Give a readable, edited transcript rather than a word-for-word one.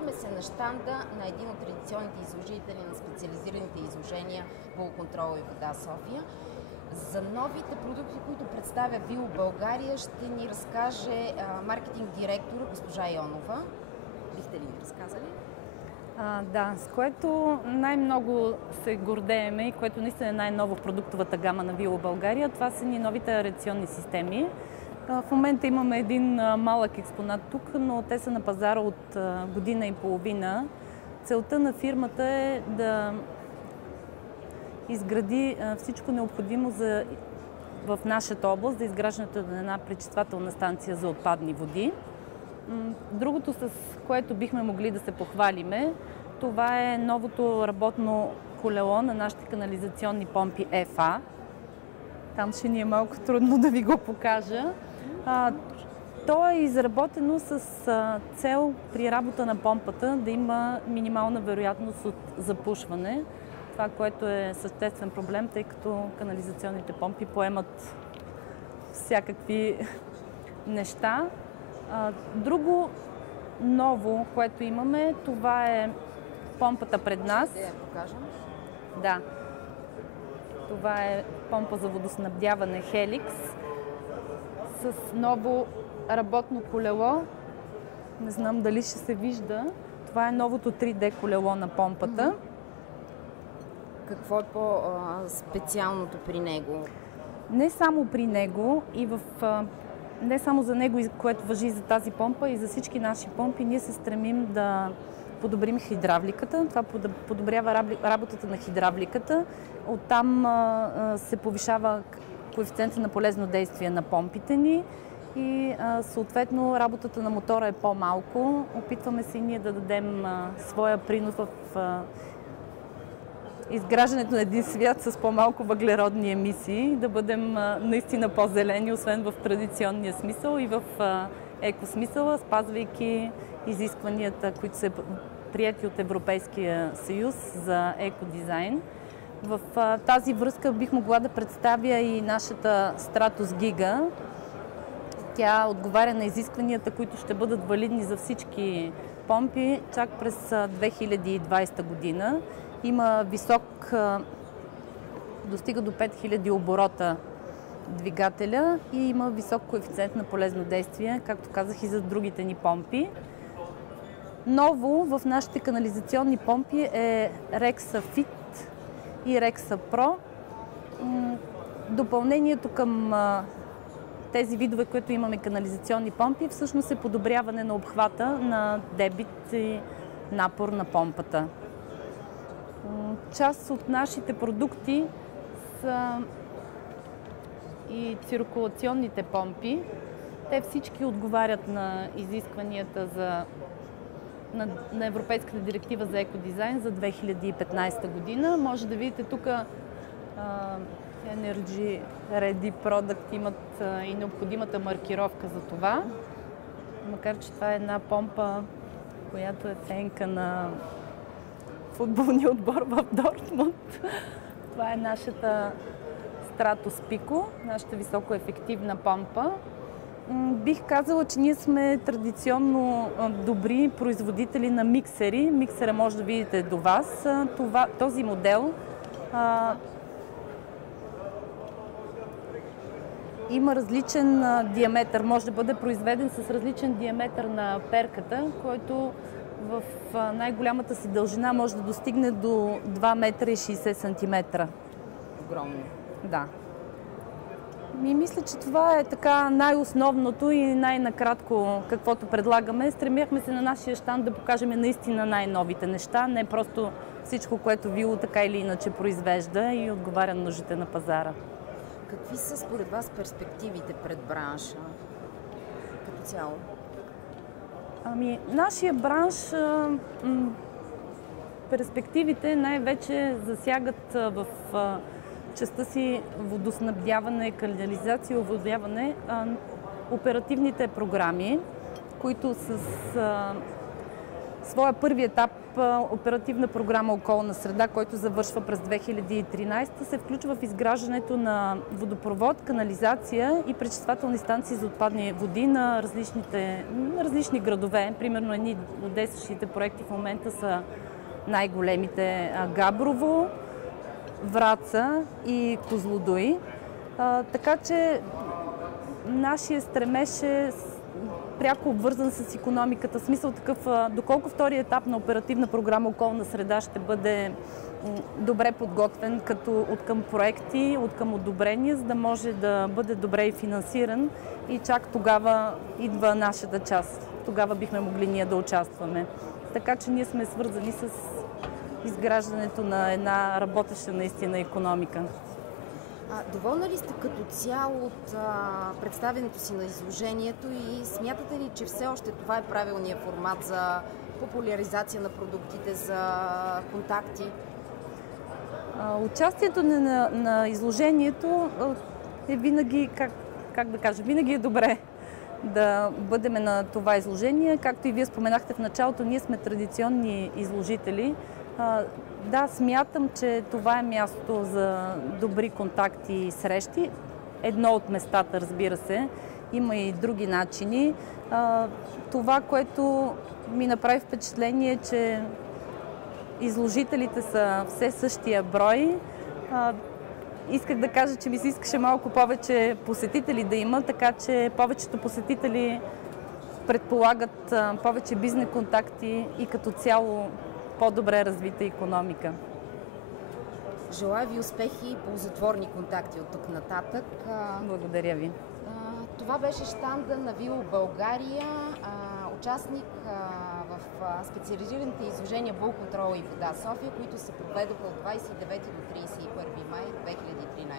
Намираме се на щанда на един от традиционните изложители на специализираните изложения по контрол и вода София. За новите продукти, които представя Вио България, ще ни разкаже маркетинг директор госпожа Йонова. Бихте ли ни разказали? Да, с което най-много се гордееме и което наистина е най-ново в продуктовата гама на Вио България, това са ни новите аерационни системи. В момента имаме един малък експонат тук, но те са на пазара от година и половина. Целта на фирмата е да изгради всичко необходимо в нашата област за изграждането на една пречиствателна станция за отпадни води. Другото, с което бихме могли да се похвалиме, това е новото работно колело на нашите канализационни помпи ФА. Там ще ни е малко трудно да ви го покажа. То е изработено с цел при работа на помпата да има минимална вероятност от запушване. Това, което е съществен проблем, тъй като канализационните помпи поемат всякакви неща. Друго ново, което имаме, това е помпата пред нас. Ще я покажем. Да. Това е помпа за водоснабдяване Helix с ново работно колело. Не знам дали ще се вижда. Това е новото 3D колело на помпата. Какво е по-специалното при него? Не само при него не само за него, което важи и за тази помпа, и за всички наши помпи, ние се стремим да подобрим хидравликата. Това подобрява работата на хидравликата. Оттам се повишава коефициента на полезно действие на помпите ни и съответно работата на мотора е по-малко. Опитваме се и ние да дадем своя принос в изграждането на един свят с по-малко въглеродни емисии, да бъдем наистина по-зелени, освен в традиционния смисъл и в екосмисъла, спазвайки изискванията, които са прияти от Европейския съюз за екодизайн. В тази връзка бих могла да представя и нашата Stratus Giga. Тя отговаря на изискванията, които ще бъдат валидни за всички помпи чак през 2020 година. Има достига до 5000 оборота двигателя и има висок коефициент на полезно действие, както казах и за другите ни помпи. Ново в нашите канализационни помпи е Rexa Fit и Rexa Pro. Допълнението към тези видове, които имаме канализационни помпи, всъщност е подобряване на обхвата на дебит и напор на помпата. Част от нашите продукти са и циркулационните помпи. Те всички отговарят на изискванията на Европейската директива за екодизайн за 2015 година. Може да видите тук Energy Ready Product имат и необходимата маркировка за това. Макар че това е една помпа, която е фенка на футболния отбор в Дортмунд. Това е нашата Stratus Pico, нашата високоефективна помпа. Бих казала, че ние сме традиционно добри производители на миксери. Миксера може да видите до вас. Този модел има различен диаметър, може да бъде произведен с различен диаметър на перката, който в най-голямата си дължина може да достигне до 2 метра и 60 сантиметра. Огромно. Да. Мисля, че това е така най-основното и най-накратко каквото предлагаме. Стремяхме се на нашия щанд да покажем наистина най-новите неща, не просто всичко, което Вио така или иначе произвежда и отговаря на нуждите на пазара. Какви са според вас перспективите пред бранша като цяло? Нашия бранш, перспективите най-вече засягат в частта си водоснабдяване, канализация, оводняване, оперативните програми, които своя първи етап оперативна програма "Околна среда", който завършва през 2013, се включва в изграждането на водопровод, канализация и пречиствателни станции за отпадни води на различни градове. Примерно едни от действащите проекти в момента са най-големите Габрово, Враца и Козлодуй. Така че нашия стремеж е пряко обвързан с икономиката. В смисъл такъв, доколко втория етап на оперативна програма "Околна среда" ще бъде добре подготвен от към проекти, от към одобрения, за да може да бъде добре и финансиран, и чак тогава идва нашата част. Тогава бихме могли ние да участваме. Така че ние сме свързани с изграждането на една работеща наистина икономика. Доволна ли сте като цяло от представянето си на изложението и смятате ли, че все още това е правилният формат за популяризация на продуктите, за контакти? Участието на изложението е винаги, винаги е добре да бъдем на това изложение. Както и вие споменахте в началото, ние сме традиционни изложители. Да, смятам, че това е място за добри контакти и срещи. Едно от местата, разбира се. Има и други начини. Това, което ми направи впечатление, е, че изложителите са все същия брой. Исках да кажа, че ми се искаше малко повече посетители да има, така че повечето посетители предполагат повече бизнес контакти и като цяло по-добре развита икономика. Желая ви успехи и ползотворни контакти от тук нататък. Благодаря ви. Това беше щанда на Вио България, участник в специализираните изложения "Булконтрол" и "Вода София", които се проведоха от 29 до 31 май 2013